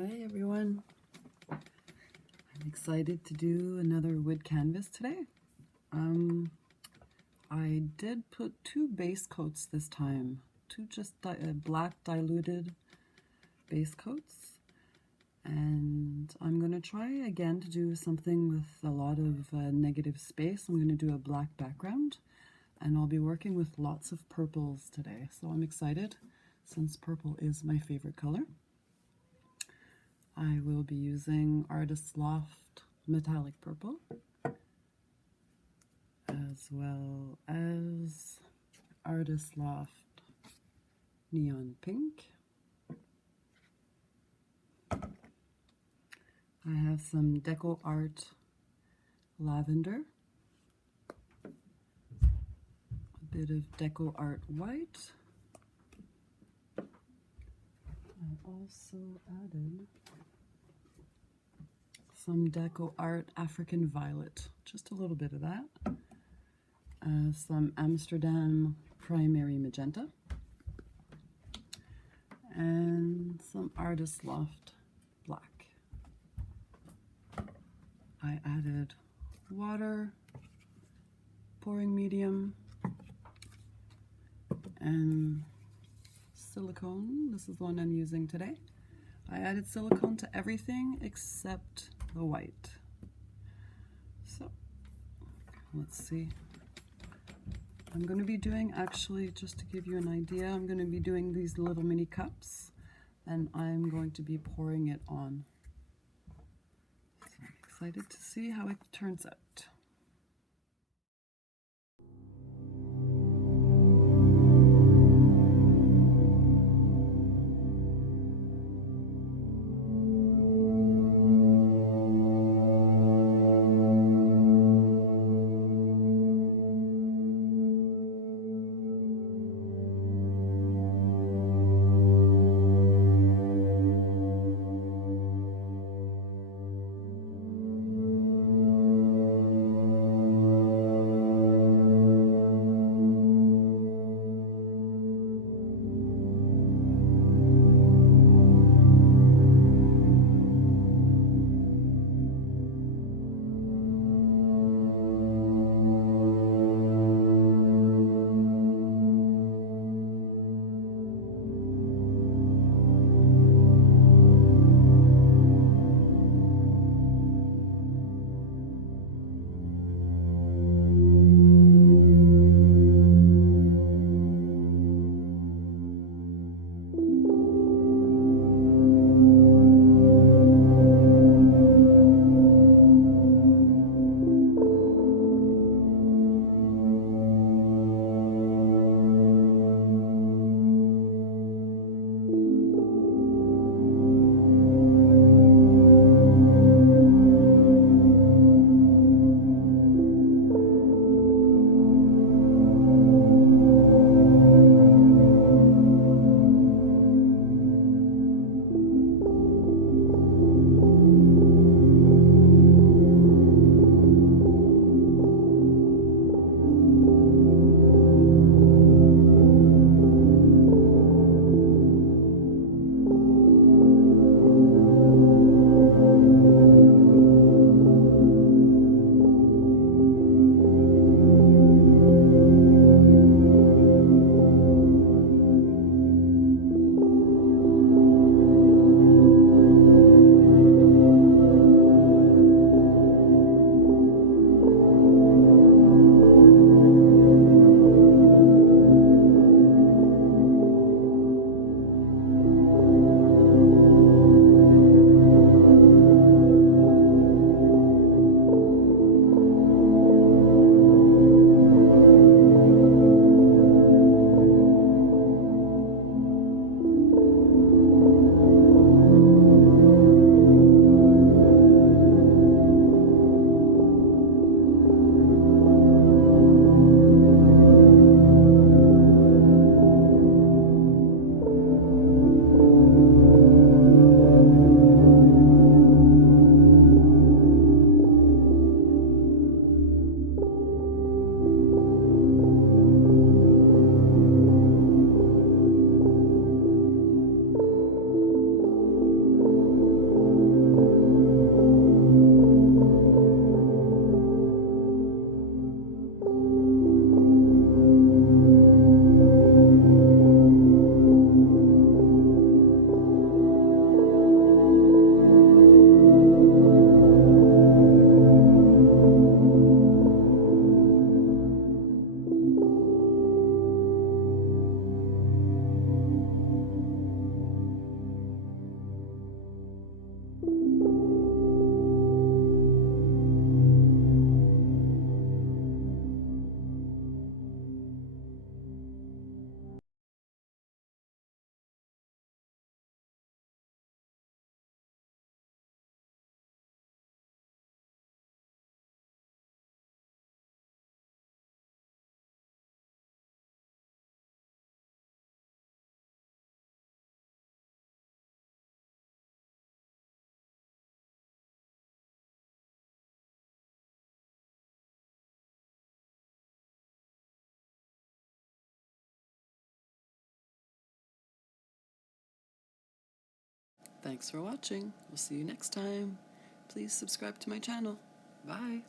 Hi everyone, I'm excited to do another wood canvas today. I did put two base coats this time, two just black diluted base coats, and I'm going to try again to do something with a lot of negative space. I'm going to do a black background, and I'll be working with lots of purples today, so I'm excited since purple is my favorite color. I will be using Artist Loft Metallic Purple, as well as Artist Loft Neon Pink. I have some Deco Art Lavender, a bit of Deco Art White. I also added some Deco Art African Violet, just a little bit of that. Some Amsterdam Primary Magenta, and some Artist Loft Black. I added water, pouring medium, and silicone. This is the one I'm using today. I added silicone to everything except the white. So let's see. I'm going to be doing, actually, just to give you an idea, I'm going to be doing these little mini cups, and I'm going to be pouring it on. So I'm excited to see how it turns out. Thanks for watching. We'll see you next time. Please subscribe to my channel. Bye.